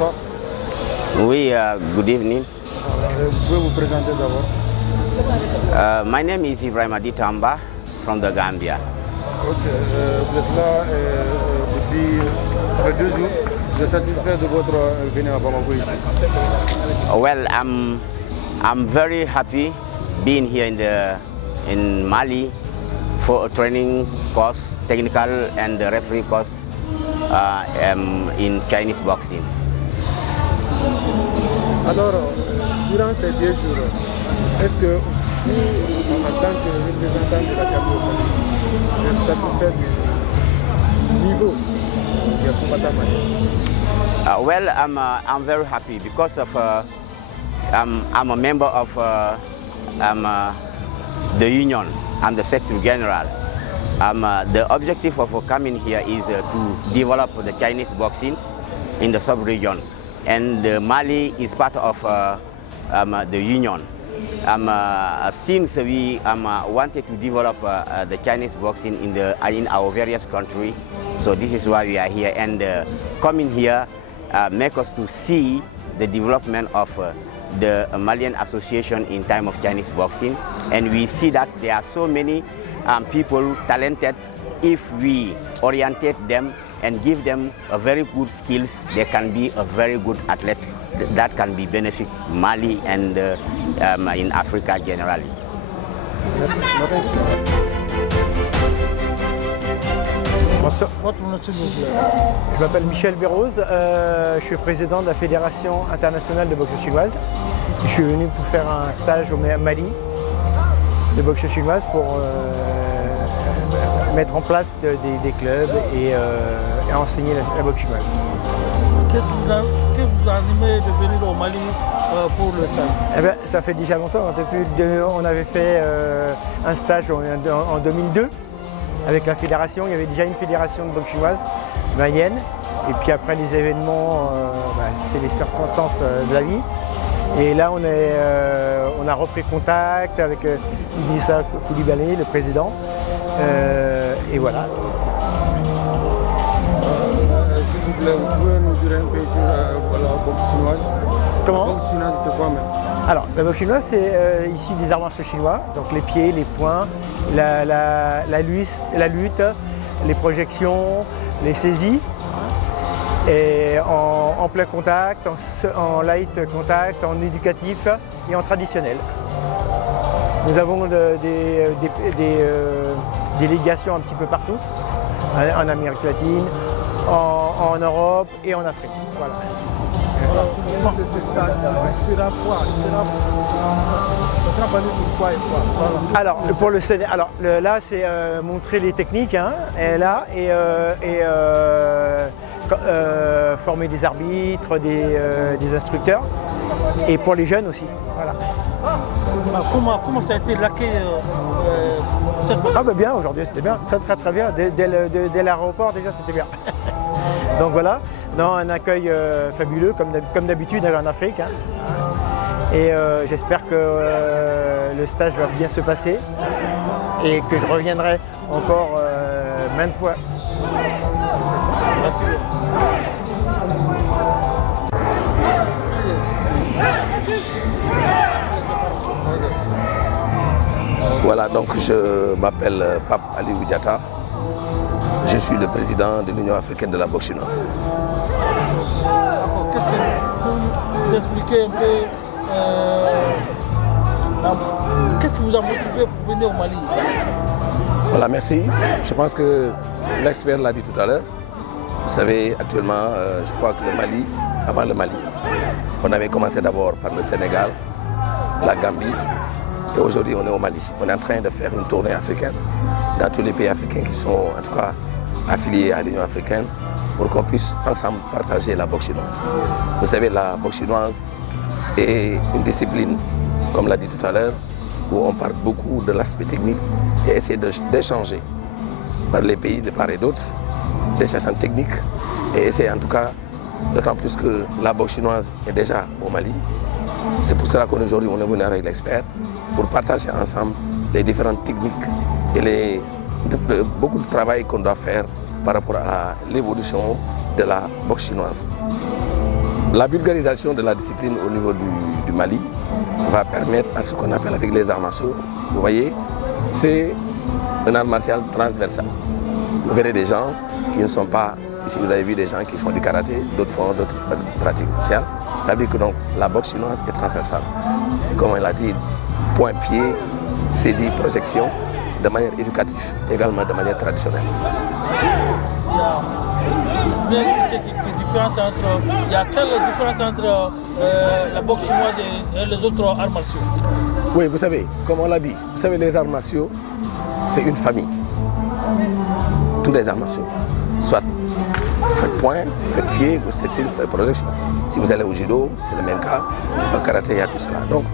bonsoir. Oui, good evening. Vous pouvez vous présenter d'abord? My name is Ibrahim Adi Tamba from the Gambia. Ok, vous êtes là depuis, ça fait 2 jours. Vous êtes satisfait de votre venue à Bamako ici? Well, I'm very happy being here in Mali for a training course, technical and referee course in Chinese boxing. Alors, durant ces 2 jours, est-ce que vous, en tant que représentant de la Gambie au Mali, vous êtes satisfait du niveau des combattants maliens? Well, I'm very happy because of I'm a member of the union. I'm the Secretary General. The objective of coming here is to develop the Chinese boxing in the sub-region, and Mali is part of the union. Since we wanted to develop the Chinese boxing in our various countries, so this is why we are here, and coming here make us to see the development of the Malian Association in time of Chinese boxing, and we see that there are so many people talented. If we orientate them and give them a very good skills, they can be a very good athlete that can be benefit Mali and in Africa generally. Merci. Merci. Bonsoir. Votre nom, s'il vous plaît? Je m'appelle Michel Béroz, je suis président de la Fédération internationale de boxe chinoise. Je suis venu pour faire un stage au Mali de boxe chinoise pour mettre en place des clubs et enseigner la boxe chinoise. Qu'est-ce qui vous a animé de venir au Mali pour le stage? Eh bien, ça fait déjà longtemps. On avait fait un stage en 2002 avec la fédération. Il y avait déjà une fédération de boxe chinoise malienne. Et puis après les événements, c'est les circonstances de la vie. Et là, on a repris contact avec Idrissa Koulibaly, le président. Et voilà. S'il vous plaît, vous pouvez nous dire un peu sur la boxe chinoise? Comment? La boxe chinoise, c'est quoi même? Alors, la boxe chinoise, c'est issu des arts martiaux chinois, donc les pieds, les poings, la lutte, les projections, les saisies, et en plein contact, en light contact, en éducatif et en traditionnel. Nous avons des délégations un petit peu partout, en Amérique latine, en Europe et en Afrique. Voilà. Alors, de ce stage-là, sera quoi? Ça sera basé sur quoi et quoi? Voilà. Alors, pour le Sénégal, là, c'est montrer les techniques, hein, et former des arbitres, des instructeurs, et pour les jeunes aussi. Voilà. Comment ça a été l'accueil Bien, aujourd'hui c'était bien, très bien. Dès l'aéroport déjà c'était bien. Donc voilà, un accueil fabuleux comme d'habitude en Afrique. Hein. Et j'espère que le stage va bien se passer et que je reviendrai encore maintes fois. Merci. Voilà, donc je m'appelle Pape Ali Oudiata. Je suis le président de l'Union africaine de la boxe chinoise. Qu'est-ce que vous expliquez un peu qu'est-ce qui vous a motivé pour venir au Mali? Voilà, merci. Je pense que l'expert l'a dit tout à l'heure. Vous savez, actuellement, je crois que le Mali, avant le Mali, on avait commencé d'abord par le Sénégal, la Gambie, et aujourd'hui on est au Mali. On est en train de faire une tournée africaine dans tous les pays africains qui sont en tout cas affiliés à l'Union africaine pour qu'on puisse ensemble partager la boxe chinoise. Vous savez, la boxe chinoise est une discipline, comme l'a dit tout à l'heure, où on parle beaucoup de l'aspect technique et essayer d'échanger par les pays de part et d'autre, des chercheurs techniques et essayer en tout cas, d'autant plus que la boxe chinoise est déjà au Mali. C'est pour cela qu'aujourd'hui on est venu avec l'expert pour partager ensemble les différentes techniques et beaucoup de travail qu'on doit faire par rapport à l'évolution de la boxe chinoise. La vulgarisation de la discipline au niveau du Mali va permettre à ce qu'on appelle avec les arts martiaux, vous voyez, c'est un art martial transversal. Vous verrez des gens qui ne sont pas, ici vous avez vu des gens qui font du karaté, d'autres font d'autres pratiques martiales. Ça veut dire que donc, la boxe chinoise est transversale. Comme elle a dit, point, pied, saisie, projection, de manière éducative, également de manière traditionnelle. Il y a quelle différence entre la boxe chinoise et les autres arts martiaux? Oui, vous savez, comme on l'a dit, vous savez, les arts martiaux, c'est une famille. Tous les arts martiaux. Soit faites point, faites pied, c'est projection. Si vous allez au judo, c'est le même cas. Au karaté, il y a tout cela. Donc,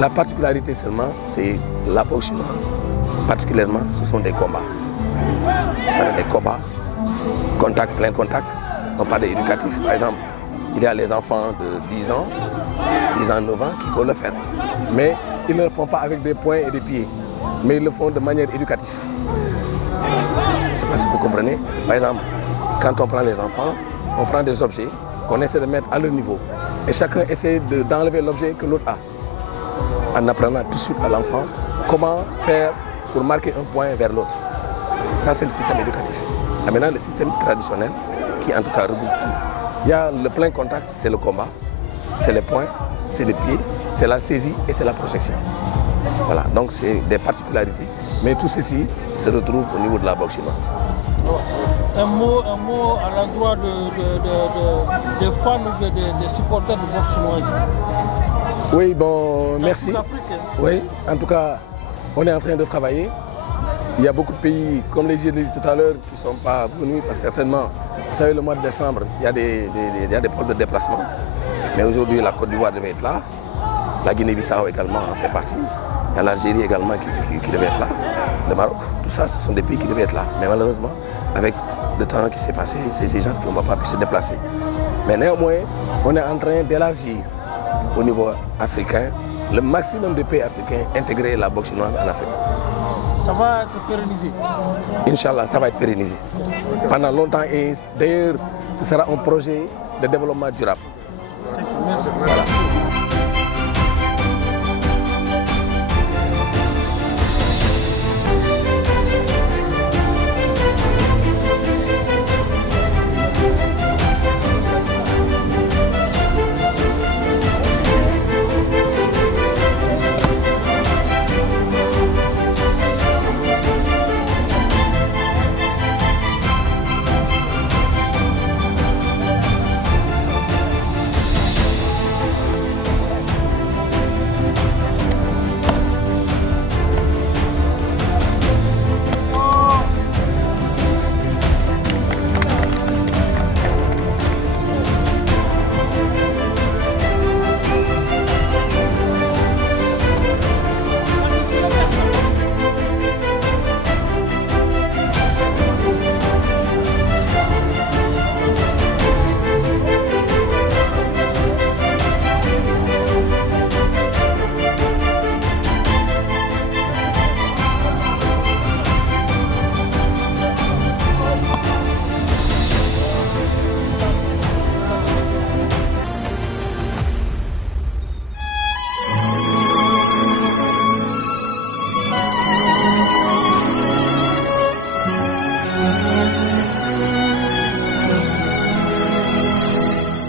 la particularité seulement, c'est la boxe chinoise. Particulièrement, ce sont des combats. C'est pas des combats. Contact, plein contact. On parle d'éducatif. Par exemple, il y a les enfants de 10 ans, 9 ans qu'il faut le faire. Mais ils ne le font pas avec des poings et des pieds. Mais ils le font de manière éducative. Je ne sais pas si vous comprenez. Par exemple, quand on prend les enfants, on prend des objets qu'on essaie de mettre à leur niveau. Et chacun essaie d'enlever l'objet que l'autre a. En apprenant tout de suite à l'enfant comment faire pour marquer un point vers l'autre. Ça, c'est le système éducatif. Et maintenant, le système traditionnel, qui en tout cas regroupe tout. Il y a le plein contact, c'est le combat, c'est les poings, c'est les pieds, c'est la saisie et c'est la projection. Voilà, donc c'est des particularités. Mais tout ceci se retrouve au niveau de la boxe chinoise. Un mot à l'endroit des fans ou des supporters de boxe chinoise. Oui, bon, merci. Hein. Oui, en tout cas, on est en train de travailler. Il y a beaucoup de pays, comme les j'ai dit tout à l'heure, qui ne sont pas venus, parce que certainement, vous savez, le mois de décembre, il y a des problèmes de déplacement. Mais aujourd'hui, la Côte d'Ivoire devait être là. La Guinée-Bissau également en fait partie. Il y a l'Algérie également qui devait être là. Le Maroc, tout ça, ce sont des pays qui devaient être là. Mais malheureusement, avec le temps qui s'est passé, c'est ces gens qui n'ont pas pu se déplacer. Mais néanmoins, on est en train d'élargir au niveau africain le maximum de pays africains, intégrer la boxe chinoise en Afrique. Ça va être pérennisé? Inch'Allah, ça va être pérennisé. Pendant longtemps et d'ailleurs, ce sera un projet de développement durable. Merci. Voilà.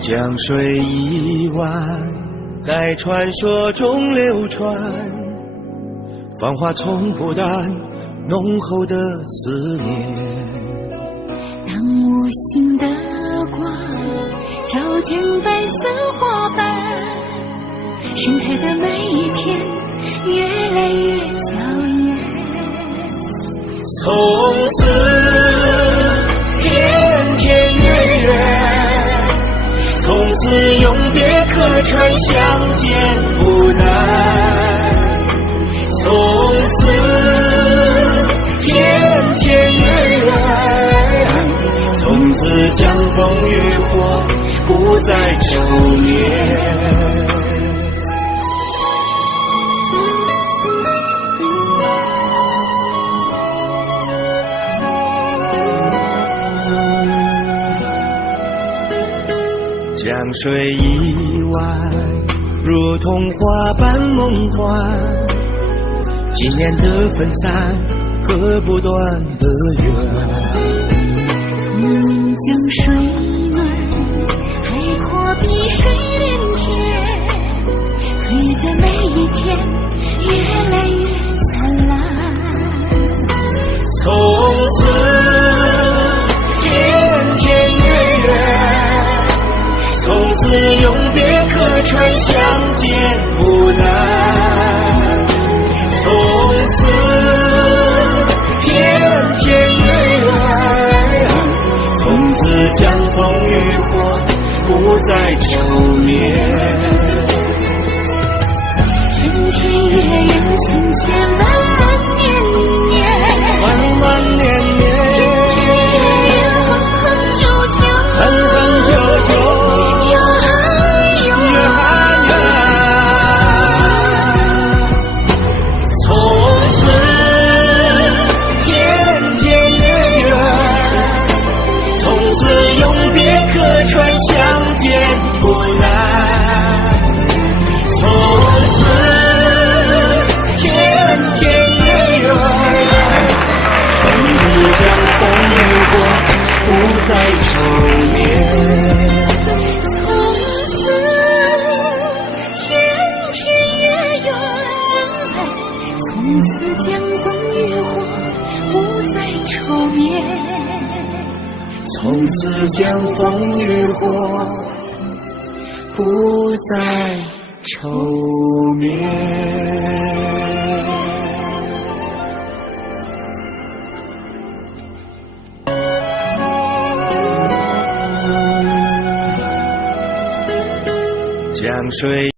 江水一弯，在传说中流传，芳华从不淡，浓厚的思念。当我心的光照见白色花瓣，盛开的每一天越来越娇艳。从此天天月月。从此永别客船相见不难，从此天天月月，从此江枫渔火不再愁眠。江水一湾，如童话般梦幻。今年的分散和不断的缘。江水暖，海阔比水连天，可遇的每一天越来越灿烂。从此天天月月，从此永别客船相见不难。从此天天月月，从此江枫渔火不再愁眠。天天月圆，千千万万年年，万万年年，天天月圆，恒恒久久，恒恒久久，永恒永恒。从此天天月月，从此永别客船相见不难。从此天天月月，从此江枫渔火不再愁眠。从此天天月圆，从此江枫渔火不再愁眠。从此江枫渔火不再愁眠。江水